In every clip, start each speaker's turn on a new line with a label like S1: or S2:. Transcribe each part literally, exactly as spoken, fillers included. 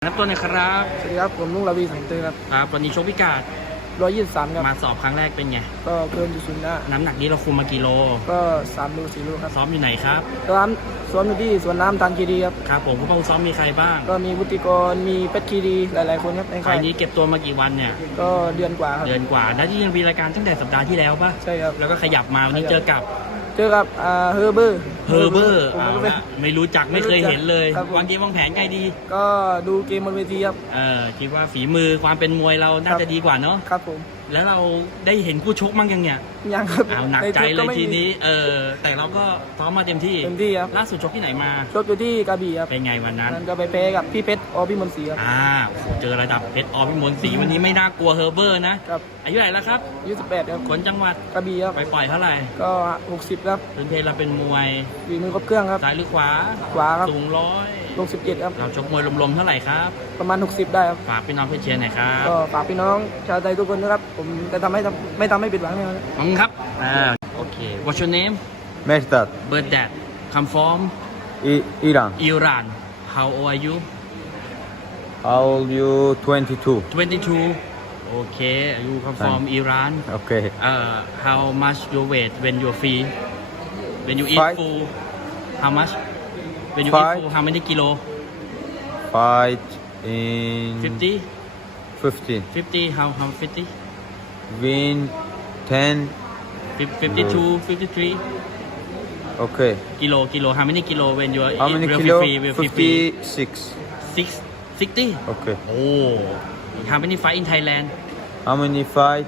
S1: นับตัวหน่อยครับ
S2: สวัสดีครับผมลุงระวีสังเตยครับ
S1: ครับวันนี้ชกพิกัด
S2: ร้อยยี่สิบสามครับ
S1: มาสอบครั้งแรกเป็นไง
S2: ก็เกินจุดศูนย์นะ
S1: น้ำหนักนี้เราคุมมากี่โล
S2: ก็สามโลสี่โลครับ
S1: ซ้อมอยู่ไหนครับ
S2: ร้านสวนอยู่ที่สวนน้ำทางคีรีครับ
S1: ครับผมผู้ป้องซ้อมมีใครบ้าง
S2: ก็มีวุฒิกรมีเป็ดคีรีหลาย ๆ คนครับใน
S1: ไฟ
S2: ค่าย
S1: ล์นี้เก็บตัวมากี่วันเนี่ย
S2: ก็เดือนกว่าครับ
S1: เดือนกว่าแล้วที่ยังมีรายการตั้งแต่สัปดาห์ที่แล้วป่ะ
S2: ใช่ครับ
S1: แล้วก็ขยับมาวันนี้เจอกับ
S2: เจอกับอ่าเฮอร์เบอร์
S1: เฮอร์เบอร์
S2: ผม
S1: เอา
S2: ก็ไม่
S1: ละไม่รู้จักไม่เคยเห็นเลย
S2: ครับผม
S1: วางเกมวางแผนไงดี
S2: ก็ดูเกมบนเวทีครับ
S1: เออคิดว่าฝีมือความเป็นมวยเราน่า
S2: ครับ
S1: จะดีกว่าเนาะ
S2: ครับผม
S1: แล้วเราได้เห็นคู่ชกมั่งยังเนี่ย
S2: ยังครับ
S1: เอาหนักใจเลยทีนี้เออแต่เราก็ซ้อมมาเต็มที่
S2: เต็มที่ครับ
S1: ล่าสุดชกที่ไหนมา
S2: ชกอยู่ที่กระบี่ครับ
S1: เป็นไงวันนั้น
S2: นั้นก็ไปแพ้กับพี่เพชรอพี่มนต์ศรีครับ
S1: อ่าโอ้โหเจอระดับเพชรอพิมลศรีวันนี้ไม่น่ากลัวเฮอร์เบอร์นะ
S2: ครับ
S1: อายุเท่าไหร่แล้วครับ
S2: อายุสิบแปดครับ
S1: คนจังหวัด
S2: กระบี่ครับ
S1: ไปปล่อยเท่าไหร่
S2: ก็หกสิบครับ
S1: พื้นเพเราเป็นมวย
S2: ฝีมือครบเครื่องครับ
S1: ซ้ายหรือขวา
S2: ขวาครับ
S1: สูงร้อย
S2: ลงสิบเจ็ดครับ
S1: เราชกมวยลมๆเท่าไหร่ครับ
S2: ประมาณหกสิบได้ครับ
S1: ฝากพี่น้องเพื่อนเชียร์หน่อยครับ
S2: ก็ฝากพี่น้องชาวไทยทุกคนนะครับ ผมจะทำให้ทำไม่ทำให้ผิดหวังแน่นอน
S1: ขอบคุณครับอ่าโอเค What's your name
S3: Mehtat,
S1: Bird Dad Come from
S3: I- Iran.
S1: Iran How old are you
S3: How old you? twenty-two.
S1: twenty-two Okay you come from Iran
S3: Okay.
S1: uh, How much your weight when you're free when you eat
S3: Five.
S1: full How much when you
S3: Five.
S1: eat full how many kilo
S3: Fight in
S1: fifty
S3: fifteen.
S1: fifty how how fifty
S3: Win ten.
S1: fifty-two fifty-three
S3: Okay.
S1: kilo kilo how many kilo when you are
S3: How many
S1: real
S3: kilo?
S1: free real free
S3: fifty-six.
S1: six sixty
S3: Okay.
S1: oh how many fight in Thailand
S3: How many fight?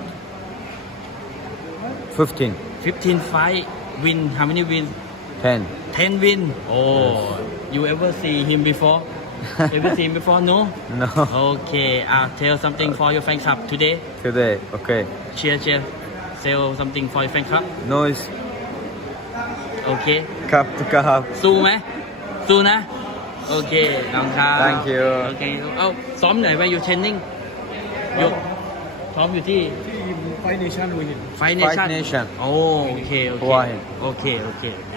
S3: fifteen.
S1: fifteen fight win how many win
S3: ten.
S1: ten win oh you ever see him before ever see him before no
S3: No.
S1: okay uh, tell something for your fan club today
S3: Today. Okay.
S1: cheer cheer sell something for your fan club
S3: Noise.
S1: โอเค
S3: Cup to cup.
S1: สู้ไหมสู้นะ โอเคน้องครับ
S3: Thank you
S1: โอเค เอ้า ซ้อมไหนไปอยู่เทรนนิ่งอยู่ซ้อมอยู่ที่
S2: ไฟเนชั่นวิน
S1: ไฟเนชั่น
S3: Fight Nation
S1: โอ้โอเค โอเค
S3: Hawaii
S1: โอเค โอเค